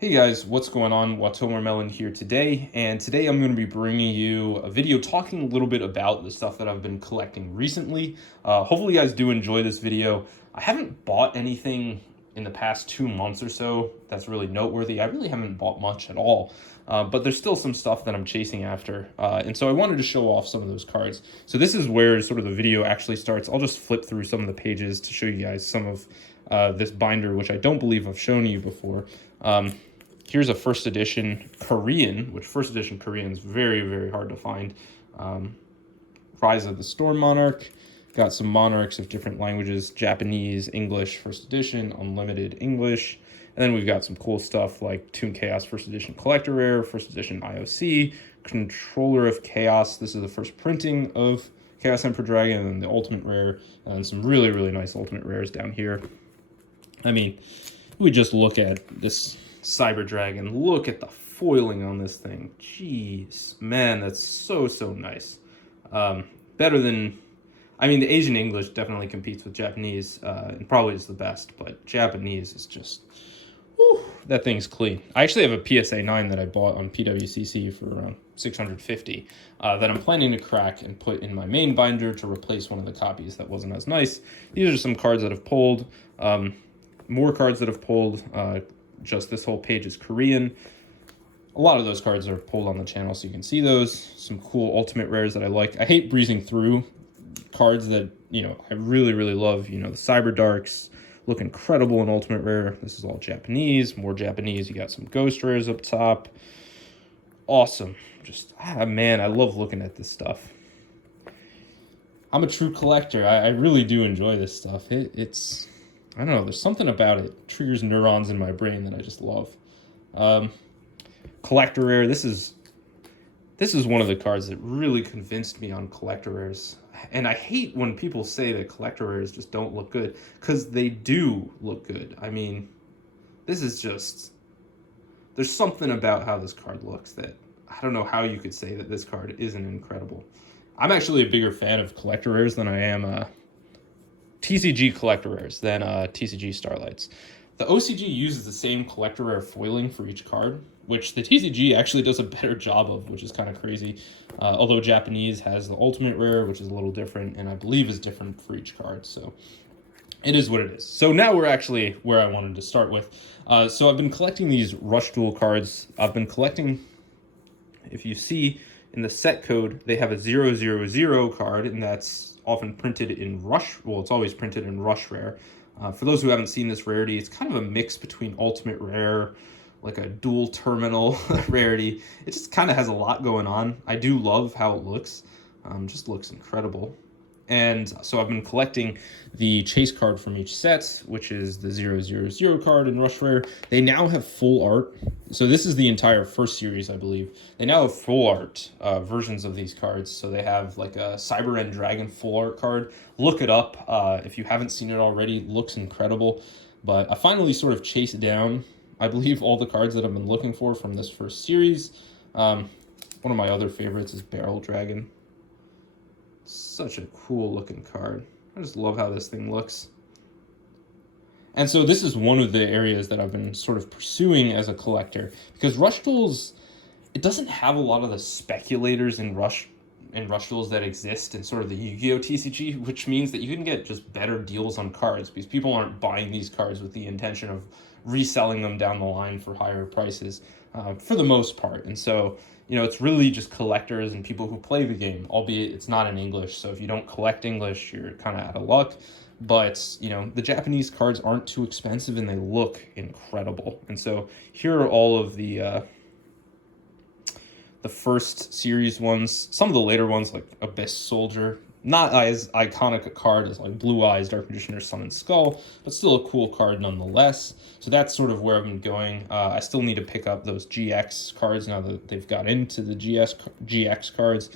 Hey guys, what's going on? Watomarmelon here today, and today I'm going to be bringing you a video talking a little bit about the stuff that I've been collecting recently. Hopefully you guys do enjoy this video. I haven't bought anything in the past 2 months or so that's really noteworthy. I really haven't bought much at all, but there's still some stuff that I'm chasing after, and so I wanted to show off some of those cards. So this is where sort of the video actually starts. I'll just flip through some of the pages to show you guys some of this binder, which I don't believe I've shown you before. Here's a first edition Korean, which first edition Korean is very, very hard to find. Rise of the Storm Monarch. Got some monarchs of different languages, Japanese, English, first edition, unlimited English. And then we've got some cool stuff like Toon Chaos first edition collector rare, first edition IOC, Controller of Chaos. This is the first printing of Chaos Emperor Dragon, and the ultimate rare, and some really, really nice ultimate rares down here. I mean, we just look at this Cyber Dragon. Look at the foiling on this thing. Jeez, man, that's so nice. Better than, I mean, the Asian English definitely competes with Japanese, and probably is the best, but Japanese is just, whew, that thing's clean. I actually have a PSA 9 that I bought on PWCC for around 650 that I'm planning to crack and put in my main binder to replace one of the copies that wasn't as nice. These are some cards that have pulled. More cards that have pulled. Just this whole page is Korean. A lot of those cards are pulled on the channel, so you can see those. Some cool ultimate rares that I like. I hate breezing through cards that, I really, really love. The Cyber Darks look incredible in ultimate rare. This is all Japanese, more Japanese. You got some ghost rares up top. Awesome. Just, man, I love looking at this stuff. I'm a true collector. I really do enjoy this stuff. It's I don't know, there's something about it. It triggers neurons in my brain that I just love. Collector rare. This is one of the cards that really convinced me on collector rares. And I hate when people say that collector rares just don't look good, because they do look good. I mean, this is just, there's something about how this card looks that I don't know how you could say that this card isn't incredible. I'm actually a bigger fan of collector rares than I am TCG collector rares than TCG Starlights. The OCG uses the same collector rare foiling for each card, which the TCG actually does a better job of, which is kind of crazy. Although Japanese has the ultimate rare, which is a little different, and I believe is different for each card. So it is what it is. So now we're actually where I wanted to start with. So I've been collecting these Rush Duel cards. I've been collecting, if you see in the set code, they have a 000 card, and that's often printed in Rush. Well, it's always printed in Rush Rare. For those who haven't seen this rarity, it's kind of a mix between Ultimate Rare, like a dual terminal rarity. It just kind of has a lot going on. I do love how it looks. Just looks incredible. And so I've been collecting the chase card from each set, which is the 000 card in Rush Rare. They now have full art. So this is the entire first series, I believe. They now have full art versions of these cards. So they have like a Cyber End Dragon full art card. Look it up if you haven't seen it already. It looks incredible. But I finally sort of chased down, I believe, all the cards that I've been looking for from this first series. One of my other favorites is Barrel Dragon. Such a cool looking card. I just love how this thing looks. And so this is one of the areas that I've been sort of pursuing as a collector, because Rush Duels, it doesn't have a lot of the speculators in Rush Duels that exist in sort of the YuGiOh TCG, which means that you can get just better deals on cards because people aren't buying these cards with the intention of reselling them down the line for higher prices for the most part. And so it's really just collectors and people who play the game, albeit it's not in English. So if you don't collect English, you're kind of out of luck. But, the Japanese cards aren't too expensive and they look incredible. And so here are all of the first series ones. Some of the later ones, like Abyss Soldier, not as iconic a card as like Blue Eyes, Dark Magician, or Sun and Skull, but still a cool card nonetheless. So that's sort of where I've been going. I still need to pick up those GX cards now that they've got into the GX cards.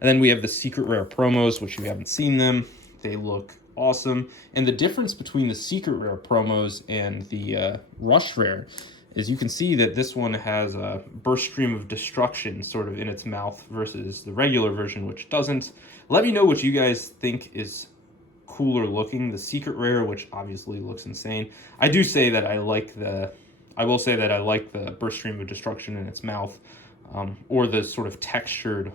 And then we have the secret rare promos, which if you haven't seen them, they look awesome. And the difference between the secret rare promos and the Rush Rare is you can see that this one has a burst stream of destruction sort of in its mouth versus the regular version, which doesn't. Let me know what you guys think is cooler looking. The secret rare, which obviously looks insane. I do say that I like the I will say that I like the burst stream of destruction in its mouth, or the sort of textured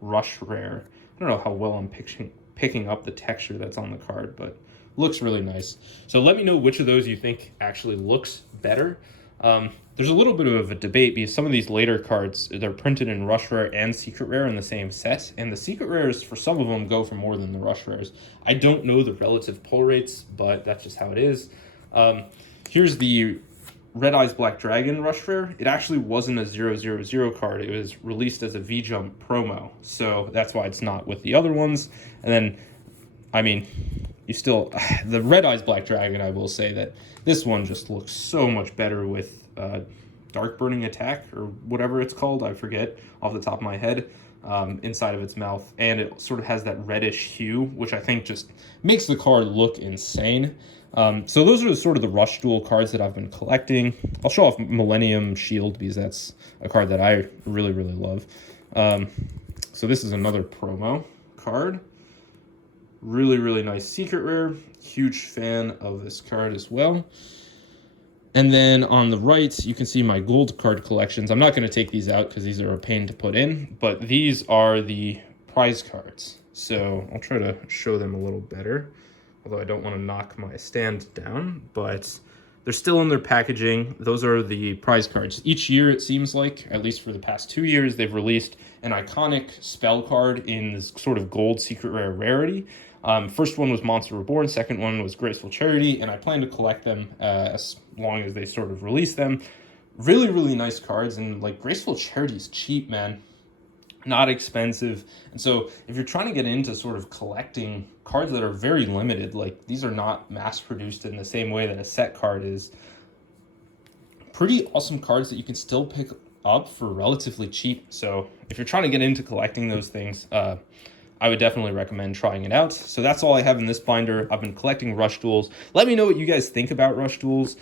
rush rare. I don't know how well I'm picking up the texture that's on the card, but looks really nice. So let me know which of those you think actually looks better. There's a little bit of a debate because some of these later cards, they're printed in rush rare and secret rare in the same set, and the secret rares for some of them go for more than the rush rares. I don't know the relative pull rates, but that's just how it is. Here's the Red Eyes Black Dragon rush rare. It actually wasn't a 000 card. It was released as a V-Jump promo, so that's why it's not with the other ones. And then, I mean, you still, the Red Eyes Black Dragon, I will say that this one just looks so much better with Dark Burning Attack, or whatever it's called, I forget off the top of my head, inside of its mouth. And it sort of has that reddish hue, which I think just makes the card look insane. So those are sort of the Rush Duel cards that I've been collecting. I'll show off Millennium Shield because that's a card that I really, really love. So this is another promo card. Really, really nice secret rare. Huge fan of this card as well. And then on the right, you can see my gold card collections. I'm not going to take these out because these are a pain to put in, but these are the prize cards. So I'll try to show them a little better, although I don't want to knock my stand down, but they're still in their packaging. Those are the prize cards. Each year, it seems like, at least for the past 2 years, they've released an iconic spell card in this sort of gold secret rare rarity. First one was Monster Reborn, second one was Graceful Charity, and I plan to collect them as long as they sort of release them. Really, really nice cards, and like Graceful Charity is cheap, man. Not expensive. And so if you're trying to get into sort of collecting cards that are very limited, like these are not mass produced in the same way that a set card is, pretty awesome cards that you can still pick up for relatively cheap. So if you're trying to get into collecting those things, I would definitely recommend trying it out. So that's all I have in this binder. I've been collecting Rush Duels. Let me know what you guys think about Rush Duels.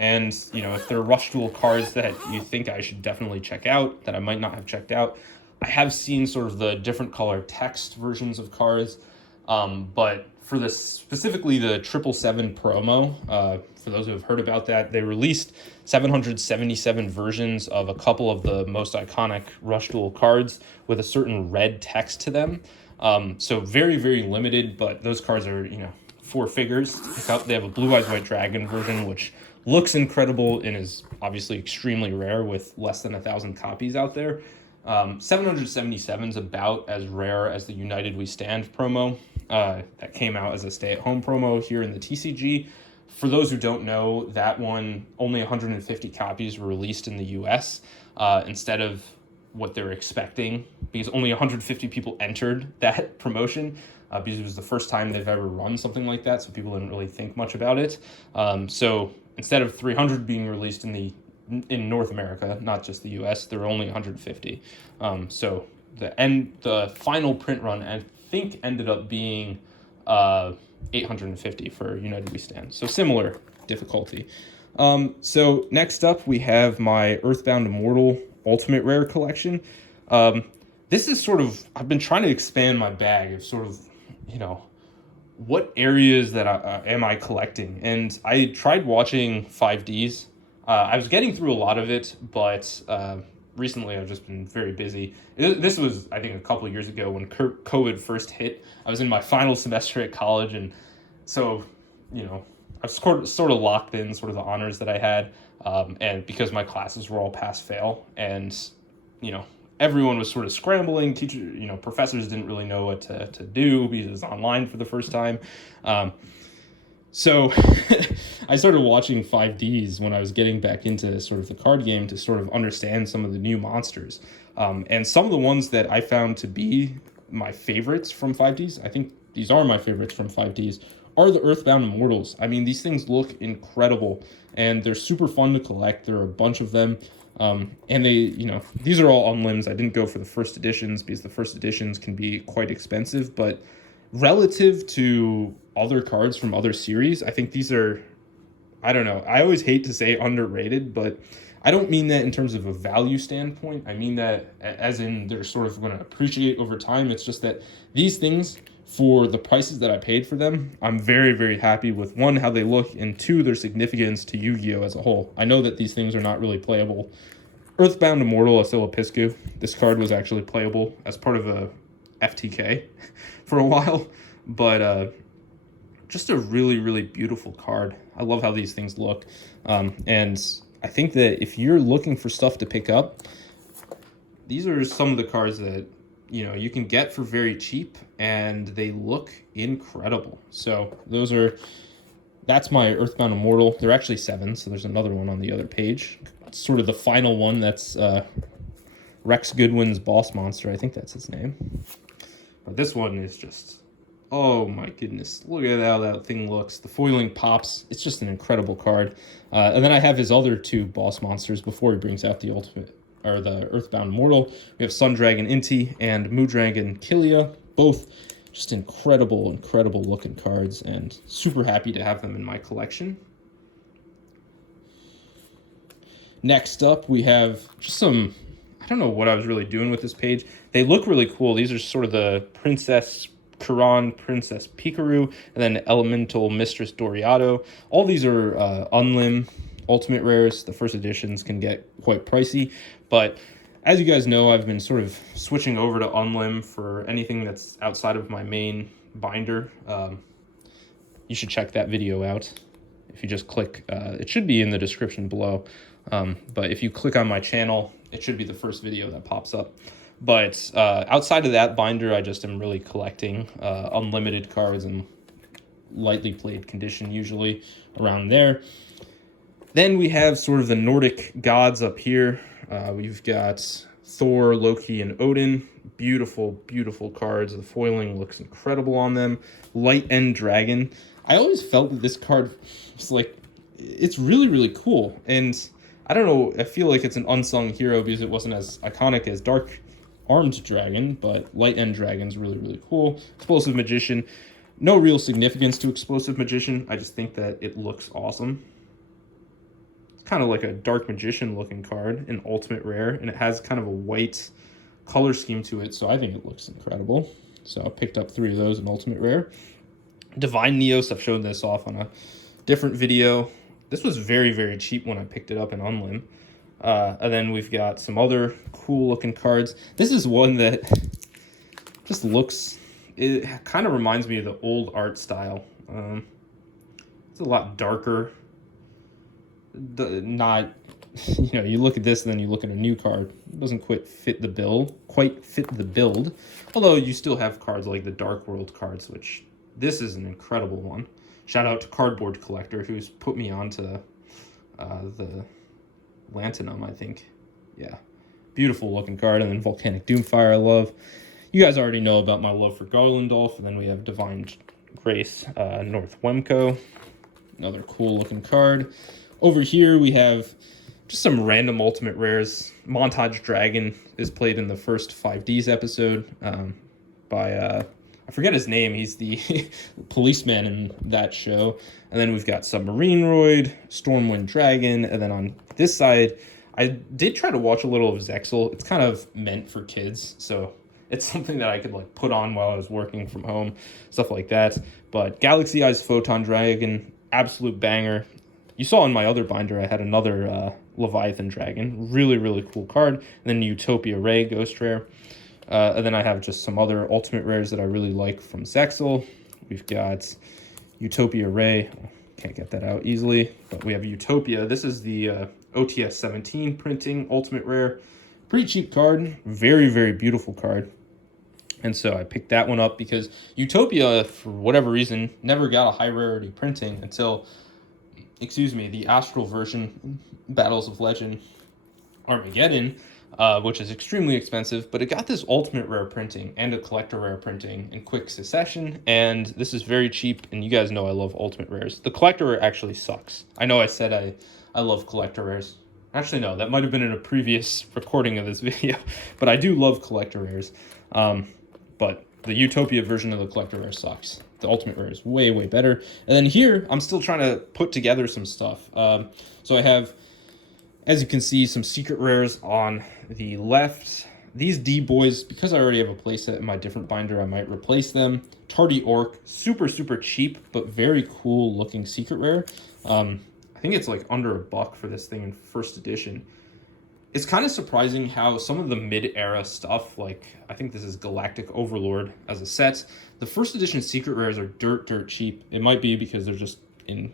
And, you know, if there are Rush Duel cards that you think I should definitely check out, that I might not have checked out. I have seen sort of the different color text versions of cards, but for the specifically the 777 promo, for those who have heard about that, they released 777 versions of a couple of the most iconic Rush Duel cards with a certain red text to them. So very, very limited, but those cards are, you know, 4 figures to pick up. They have a Blue Eyes White Dragon version, which looks incredible and is obviously extremely rare with less than 1,000 copies out there. 777 is about as rare as the United We Stand promo that came out as a stay-at-home promo here in the TCG. For those who don't know, that one, only 150 copies were released in the US instead of what they're expecting, because only 150 people entered that promotion because it was the first time they've ever run something like that, so people didn't really think much about it. So instead of 300 being released in North America, not just the US, there were only 150. So the final print run, I think, ended up being 850 for United We Stand. So similar difficulty. So next up, we have my Earthbound Immortal Ultimate Rare collection. This is sort of, I've been trying to expand my bag of sort of, you know, what areas that am I collecting? And I tried watching 5Ds. I was getting through a lot of it, but recently I've just been very busy. This was, I think, a couple of years ago when COVID first hit. I was in my final semester at college, and so, you know, I was sort of locked in sort of the honors that I had, and because my classes were all pass-fail, and, you know, everyone was sort of scrambling. Professors didn't really know what to do because it was online for the first time. So I started watching 5Ds when I was getting back into sort of the card game to sort of understand some of the new monsters. And some of the ones that I found to be my favorites from 5Ds, I think these are my favorites from 5Ds, are the Earthbound Immortals. I mean, these things look incredible, and they're super fun to collect. There are a bunch of them. And they, you know, these are all unlimbs. I didn't go for the first editions because the first editions can be quite expensive, but relative to other cards from other series, I think these are, I don't know, I always hate to say underrated, but I don't mean that in terms of a value standpoint. I mean that as in they're sort of going to appreciate over time. It's just that these things, for the prices that I paid for them, I'm very, very happy with, one, how they look, and two, their significance to Yu-Gi-Oh! As a whole. I know that these things are not really playable. Earthbound Immortal Asilapiscu, this card was actually playable as part of a FTK for a while, but just a really, really beautiful card. I love how these things look, and I think that if you're looking for stuff to pick up, these are some of the cards that you can get for very cheap, and they look incredible. So that's my Earthbound Immortal. They're actually 7, so there's another one on the other page. It's sort of the final one. That's Rex Goodwin's Boss Monster. I think that's his name. But this one is just, oh my goodness, look at how that thing looks. The foiling pops. It's just an incredible card. And then I have his other 2 Boss Monsters before he brings out the ultimate, or the Earthbound Immortal. We have Sun Dragon Inti and Moo Dragon Kilia, both just incredible, incredible looking cards, and super happy to have them in my collection. Next up, we have just some, I don't know what I was really doing with this page. They look really cool. These are sort of the Princess Kuran, Princess Pikaru, and then Elemental Mistress Doriado. All these are Unlim Ultimate Rares. The first editions can get quite pricey, but as you guys know, I've been sort of switching over to Unlim for anything that's outside of my main binder. You should check that video out. If you just click, it should be in the description below, but if you click on my channel, it should be the first video that pops up. But outside of that binder, I just am really collecting unlimited cards in lightly played condition, usually around there. Then we have sort of the Nordic gods up here. We've got Thor, Loki, and Odin. Beautiful, beautiful cards. The foiling looks incredible on them. Light End Dragon. I always felt that this card was like, it's really, really cool. And I don't know, I feel like it's an unsung hero because it wasn't as iconic as Dark Armed Dragon, but Light End Dragon's really, really cool. Explosive Magician. No real significance to Explosive Magician. I just think that it looks awesome. Kind of like a Dark Magician looking card, an ultimate rare, and it has kind of a white color scheme to it, so I think it looks incredible. So I picked up 3 of those in ultimate rare. Divine Neos, I've shown this off on a different video. This was very, very cheap when I picked it up in Unlim. And then we've got some other cool looking cards. This is one that just looks, it kind of reminds me of the old art style. It's a lot darker. Not, you look at this and then you look at a new card. It doesn't quite fit the build. Although you still have cards like the Dark World cards, which this is an incredible one. Shout out to Cardboard Collector, who's put me onto the Lantinum, I think. Yeah, beautiful looking card. And then Volcanic Doomfire I love. You guys already know about my love for Garlandolf. And then we have Divine Grace North Wemco. Another cool looking card. Over here we have just some random ultimate rares. Montage Dragon is played in the first 5Ds episode by, I forget his name. He's the policeman in that show. And then we've got Submarine Roid, Stormwind Dragon, and then on this side, I did try to watch a little of Zexal. It's kind of meant for kids, so it's something that I could like put on while I was working from home, stuff like that. But Galaxy Eyes Photon Dragon, absolute banger. You saw in my other binder, I had another Leviathan Dragon. Really, really cool card. And then Utopia Ray, Ghost Rare. And then I have just some other ultimate rares that I really like from Zexal. We've got Utopia Ray. Can't get that out easily. But we have Utopia. This is the OTS 17 printing ultimate rare. Pretty cheap card. Very, very beautiful card. And so I picked that one up because Utopia, for whatever reason, never got a high rarity printing until, the Astral version, Battles of Legend Armageddon, which is extremely expensive, but it got this ultimate rare printing and a collector rare printing in quick succession, and this is very cheap, and you guys know I love ultimate rares. The collector rare actually sucks. I know I said I love collector rares. Actually, no, that might have been in a previous recording of this video, but I do love collector rares. But the Utopia version of the collector rare sucks. The ultimate rare is way, way better. And then here, I'm still trying to put together some stuff. So I have, as you can see, some secret rares on the left. these D-Boys, because I already have a playset in my different binder, I might replace them. Tardy Orc, super, super cheap, but very cool looking secret rare. I think it's like under $1 for this thing in first edition. It's kind of surprising how some of the mid-era stuff, like I think this is Galactic Overlord as a set, the first edition secret rares are dirt cheap. It might be because they're just in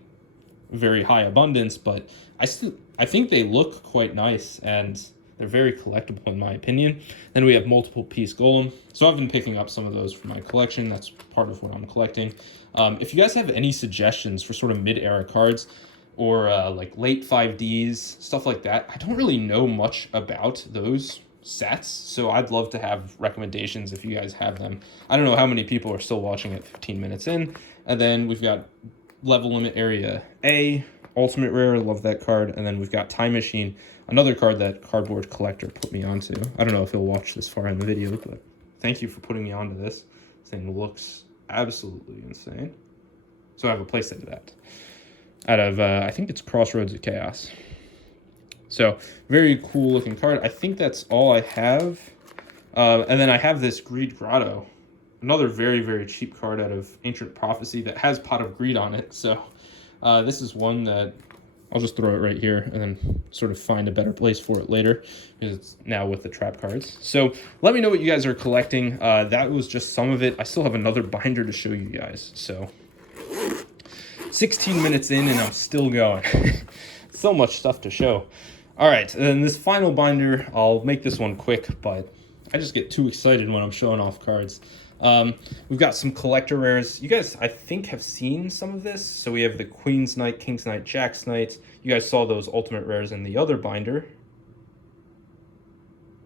very high abundance, but I think they look quite nice and they're very collectible in my opinion. Then we have multiple piece golem. So I've been picking up some of those for my collection. That's part of what I'm collecting. If you guys have any suggestions for sort of mid-era cards or like late 5Ds, stuff like that, I don't really know much about those sets. So I'd love to have recommendations if you guys have them. I don't know how many people are still watching at 15 minutes in. And then we've got Level Limit Area A, Ultimate Rare, love that card. And then we've got Time Machine, another card that Cardboard Collector put me onto. I don't know if he'll watch this far in the video, but thank you for putting me onto this. This thing looks absolutely insane. So I have a playset of that. Out of, I think it's Crossroads of Chaos. So, very cool looking card. I think that's all I have. And then I have this Greed Grotto. Another very, very cheap card out of Ancient Prophecy that has Pot of Greed on it. So, this is one that I'll just throw it right here and then sort of find a better place for it later because it's now with the trap cards. So let me know what you guys are collecting. That was just some of it. I still have another binder to show you guys. So 16 minutes in and I'm still going. So much stuff to show. All right, and then this final binder, I'll make this one quick, but I just get too excited when I'm showing off cards. We've got some collector rares. You guys, I think, have seen some of this. So we have the Queen's Knight, King's Knight, Jack's Knight. You guys saw those ultimate rares in the other binder,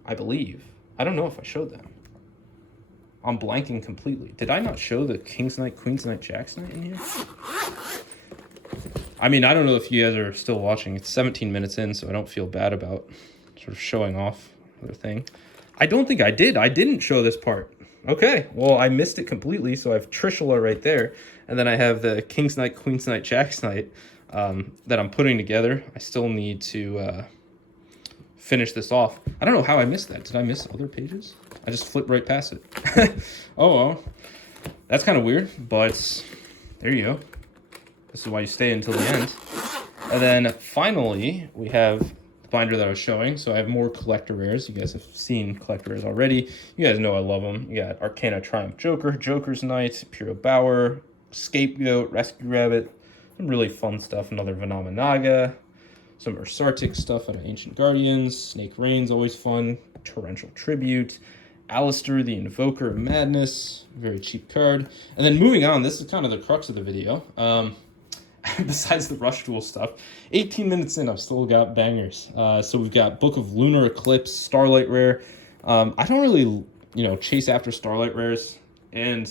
I believe. I don't know if I showed them. I'm blanking completely. Did I not show the King's Knight, Queen's Knight, Jack's Knight in here? I mean, I don't know if you guys are still watching. It's 17 minutes in, so I don't feel bad about sort of showing off the thing. I don't think I did. I didn't show this part. Okay, well, I missed it completely, so I have Trishula right there. And then I have the King's Knight, Queen's Knight, Jack's Knight that I'm putting together. I still need to finish this off. I don't know how I missed that. Did I miss other pages? I just flipped right past it. Oh, well. That's kind of weird, but there you go. This is why you stay until the end. And then finally, we have the binder that I was showing. So I have more collector rares. You guys have seen collector rares already. You guys know I love them. You got Arcana Triumph Joker, Joker's Knight, Puro Bower, Scapegoat, Rescue Rabbit. Some really fun stuff. Another Vanaminaga. Some Ursartic stuff out of Ancient Guardians. Snake Rain's always fun. Torrential Tribute. Alistair, the Invoker of Madness. Very cheap card. And then moving on, this is kind of the crux of the video. Besides the Rush Duel stuff, 18 minutes in, I've still got bangers. So we've got Book of Lunar Eclipse, Starlight Rare. I don't really, chase after Starlight Rares. And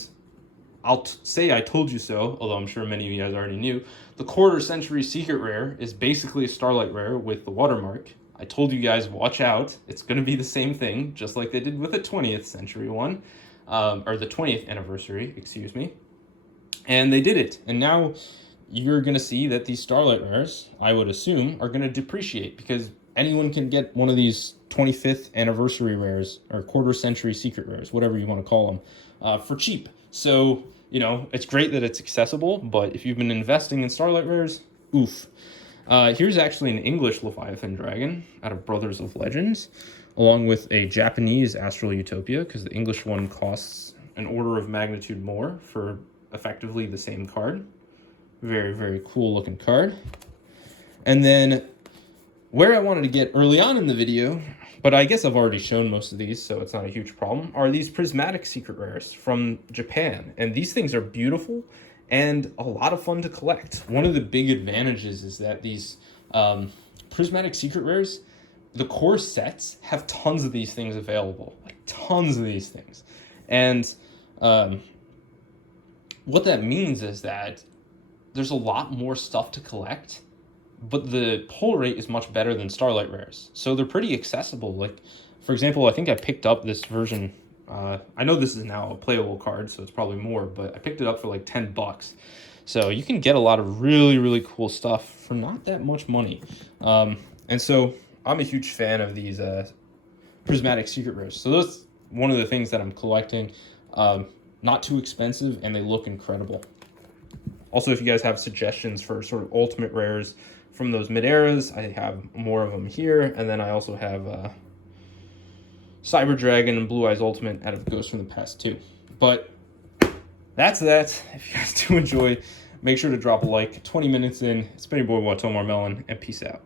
I'll say I told you so, although I'm sure many of you guys already knew. The Quarter Century Secret Rare is basically a Starlight Rare with the watermark. I told you guys, watch out. It's going to be the same thing, just like they did with the 20th century one. Or the 20th anniversary, excuse me. And they did it. And now you're going to see that these Starlight Rares, I would assume, are going to depreciate because anyone can get one of these 25th anniversary rares or quarter century secret rares, whatever you want to call them, for cheap. So, it's great that it's accessible, but if you've been investing in Starlight Rares, oof. Here's actually an English Leviathan Dragon out of Brothers of Legends, along with a Japanese Astral Utopia, because the English one costs an order of magnitude more for effectively the same card. Very, very cool looking card. And then where I wanted to get early on in the video, but I guess I've already shown most of these, so it's not a huge problem, are these prismatic secret rares from Japan. And these things are beautiful and a lot of fun to collect. One of the big advantages is that these prismatic secret rares, the core sets have tons of these things available, like tons of these things. And what that means is that there's a lot more stuff to collect, but the pull rate is much better than Starlight Rares. So they're pretty accessible. Like, for example, I think I picked up this version. I know this is now a playable card, so it's probably more, but I picked it up for like $10. So you can get a lot of really, really cool stuff for not that much money. And so I'm a huge fan of these prismatic secret rares. So that's one of the things that I'm collecting. Not too expensive, and they look incredible. Also, if you guys have suggestions for sort of ultimate rares from those mid-eras, I have more of them here. And then I also have Cyber Dragon and Blue Eyes Ultimate out of Ghost from the Past too. But that's that. If you guys do enjoy, make sure to drop a like. 20 minutes in. It's been your boy Watomarmelon, and peace out.